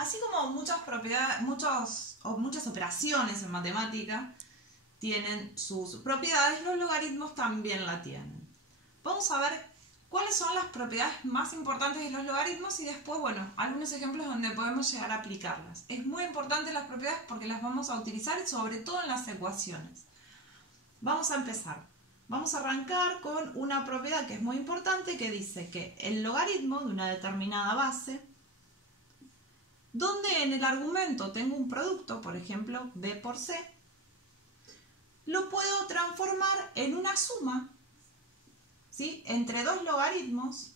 Así como muchas propiedades, muchas operaciones en matemática tienen sus propiedades, los logaritmos también la tienen. Vamos a ver cuáles son las propiedades más importantes de los logaritmos y después, bueno, algunos ejemplos donde podemos llegar a aplicarlas. Es muy importante las propiedades porque las vamos a utilizar sobre todo en las ecuaciones. Vamos a empezar. Vamos a arrancar con una propiedad que es muy importante que dice que el logaritmo de una determinada base, donde en el argumento tengo un producto, por ejemplo, b por c, lo puedo transformar en una suma, ¿sí?, entre dos logaritmos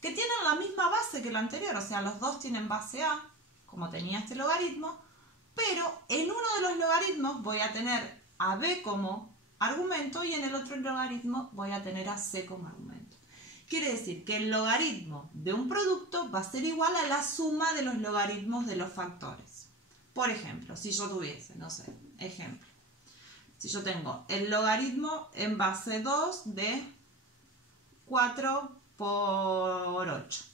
que tienen la misma base que el anterior, o sea, los dos tienen base a, como tenía este logaritmo, pero en uno de los logaritmos voy a tener a b como argumento y en el otro logaritmo voy a tener a c como argumento. Quiere decir que el logaritmo de un producto va a ser igual a la suma de los logaritmos de los factores. Por ejemplo, si yo tuviese, no sé, ejemplo. Si yo tengo el logaritmo en base 2 de 4 por 8.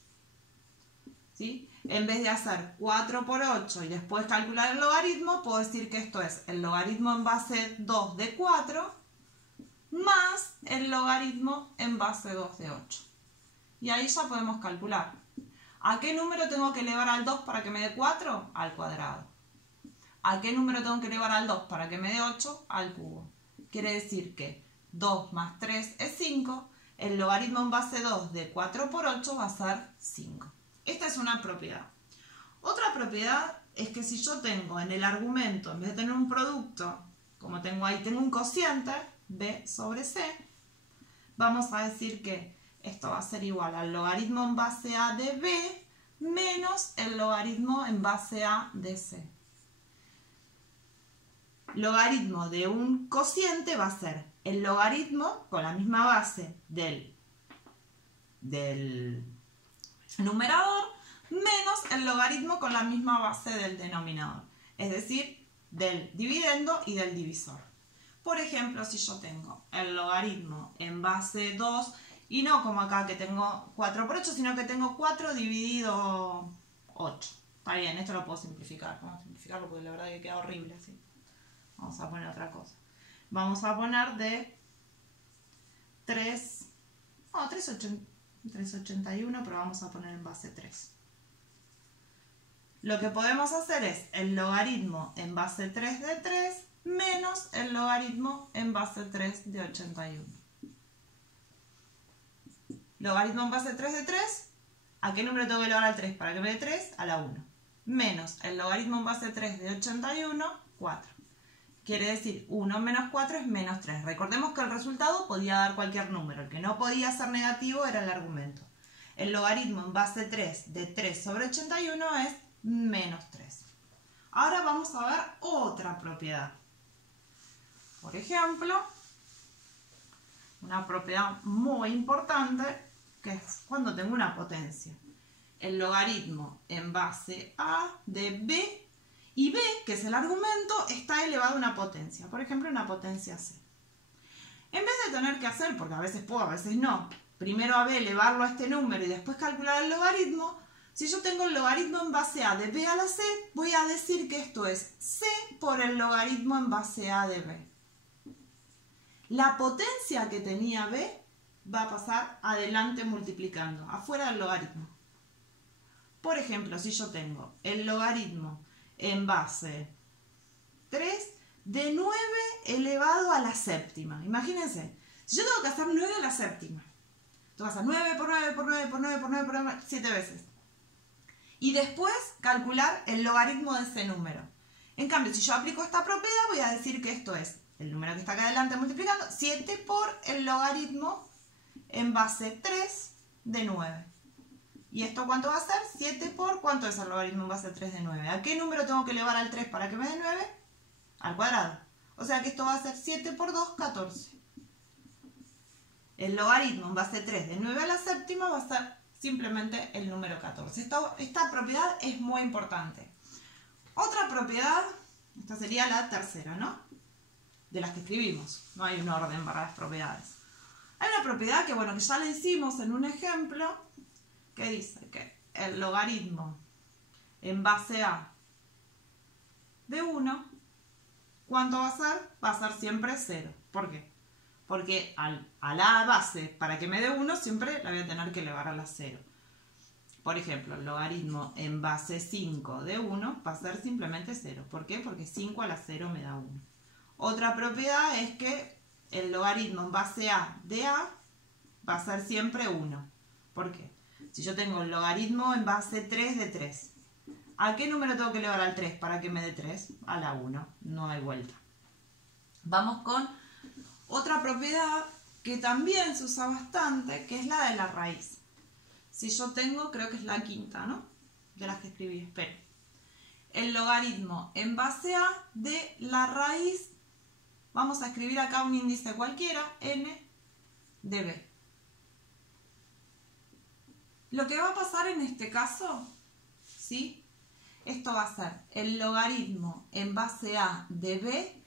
¿Sí? En vez de hacer 4 por 8 y después calcular el logaritmo, puedo decir que esto es el logaritmo en base 2 de 4 más el logaritmo en base 2 de 8. Y ahí ya podemos calcular. ¿A qué número tengo que elevar al 2 para que me dé 4? Al cuadrado. ¿A qué número tengo que elevar al 2 para que me dé 8? Al cubo. Quiere decir que 2 más 3 es 5. El logaritmo en base 2 de 4 por 8 va a ser 5. Esta es una propiedad. Otra propiedad es que si yo tengo en el argumento, en vez de tener un producto, como tengo ahí, tengo un cociente, b sobre c, vamos a decir que esto va a ser igual al logaritmo en base a de b menos el logaritmo en base a de c. Logaritmo de un cociente va a ser el logaritmo con la misma base del numerador menos el logaritmo con la misma base del denominador, es decir, del dividendo y del divisor. Por ejemplo, si yo tengo el logaritmo en base 2, y no como acá que tengo 4 por 8, sino que tengo 4 dividido 8. Está bien, esto lo puedo simplificar. Vamos a simplificarlo porque la verdad que queda horrible así. Vamos a poner otra cosa. Vamos a poner de 381, pero vamos a poner en base 3. Lo que podemos hacer es el logaritmo en base 3 de 3 menos el logaritmo en base 3 de 81. Logaritmo en base 3 de 3, ¿a qué número tengo que elevar al 3 para que me dé 3? A la 1. Menos el logaritmo en base 3 de 81, 4. Quiere decir 1 menos 4 es menos 3. Recordemos que el resultado podía dar cualquier número. El que no podía ser negativo era el argumento. El logaritmo en base 3 de 3 sobre 81 es menos 3. Ahora vamos a ver otra propiedad. Por ejemplo, una propiedad muy importante que es cuando tengo una potencia. El logaritmo en base a de b y b, que es el argumento, está elevado a una potencia. Por ejemplo, una potencia c. En vez de tener que hacer, porque a veces puedo, a veces no, primero a b elevarlo a este número y después calcular el logaritmo, si yo tengo el logaritmo en base a de b a la c, voy a decir que esto es c por el logaritmo en base a de b. La potencia que tenía b va a pasar adelante multiplicando, afuera del logaritmo. Por ejemplo, si yo tengo el logaritmo en base 3 de 9 elevado a la séptima. Imagínense, si yo tengo que hacer 9 a la séptima, tengo que hacer 9 por 9 por 9 por 9 por 9 por 9, 7 veces. Y después calcular el logaritmo de ese número. En cambio, si yo aplico esta propiedad, voy a decir que esto es el número que está acá adelante multiplicando, 7 por el logaritmo en base 3 de 9. ¿Y esto cuánto va a ser? 7 por, ¿cuánto es el logaritmo en base 3 de 9? ¿A qué número tengo que elevar al 3 para que me dé 9? Al cuadrado. O sea que esto va a ser 7 por 2, 14. El logaritmo en base 3 de 9 a la séptima va a ser simplemente el número 14. Esta propiedad es muy importante. Otra propiedad, esta sería la tercera, ¿no? De las que escribimos. No hay un orden para las propiedades. Hay una propiedad que, bueno, que ya la hicimos en un ejemplo, que dice que el logaritmo en base a de 1, ¿cuánto va a ser? Va a ser siempre 0. ¿Por qué? Porque a la base, para que me dé 1, siempre la voy a tener que elevar a la 0. Por ejemplo, el logaritmo en base 5 de 1 va a ser simplemente 0. ¿Por qué? Porque 5 a la 0 me da 1. Otra propiedad es que el logaritmo en base a de a va a ser siempre 1. ¿Por qué? Si yo tengo el logaritmo en base 3 de 3, ¿a qué número tengo que elevar al 3 para que me dé 3? A la 1. No hay vuelta. Vamos con otra propiedad que también se usa bastante, que es la de la raíz. Si yo tengo, creo que es la quinta, ¿no? De las que escribí, espero. El logaritmo en base a de la raíz, vamos a escribir acá un índice cualquiera, n de b. Lo que va a pasar en este caso, ¿sí? Esto va a ser el logaritmo en base a de b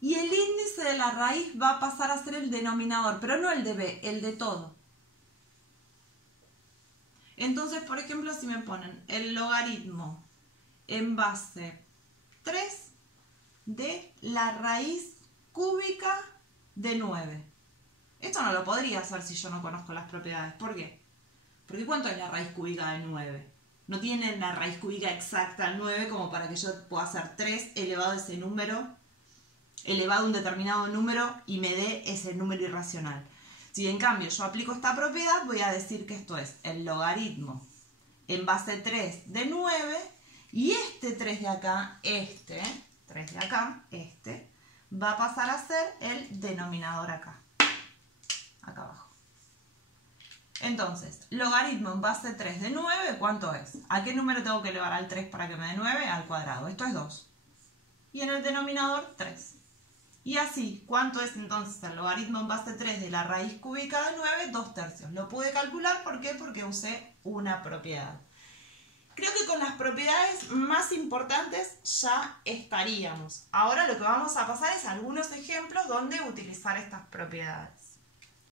y el índice de la raíz va a pasar a ser el denominador, pero no el de b, el de todo. Entonces, por ejemplo, si me ponen el logaritmo en base 3 de la raíz cúbica de 9. Esto no lo podría hacer si yo no conozco las propiedades. ¿Por qué? Porque ¿cuánto es la raíz cúbica de 9? No tiene la raíz cúbica exacta al 9 como para que yo pueda hacer 3 elevado a ese número, elevado a un determinado número y me dé ese número irracional. Si en cambio yo aplico esta propiedad, voy a decir que esto es el logaritmo en base 3 de 9 y este 3 de acá, este va a pasar a ser el denominador acá abajo. Entonces, logaritmo en base 3 de 9, ¿cuánto es? ¿A qué número tengo que elevar al 3 para que me dé 9? Al cuadrado. Esto es 2. Y en el denominador, 3. Y así, ¿cuánto es entonces el logaritmo en base 3 de la raíz cúbica de 9? 2/3. Lo pude calcular, ¿por qué? Porque usé una propiedad. Creo que con las propiedades más importantes ya estaríamos. Ahora lo que vamos a pasar es algunos ejemplos donde utilizar estas propiedades.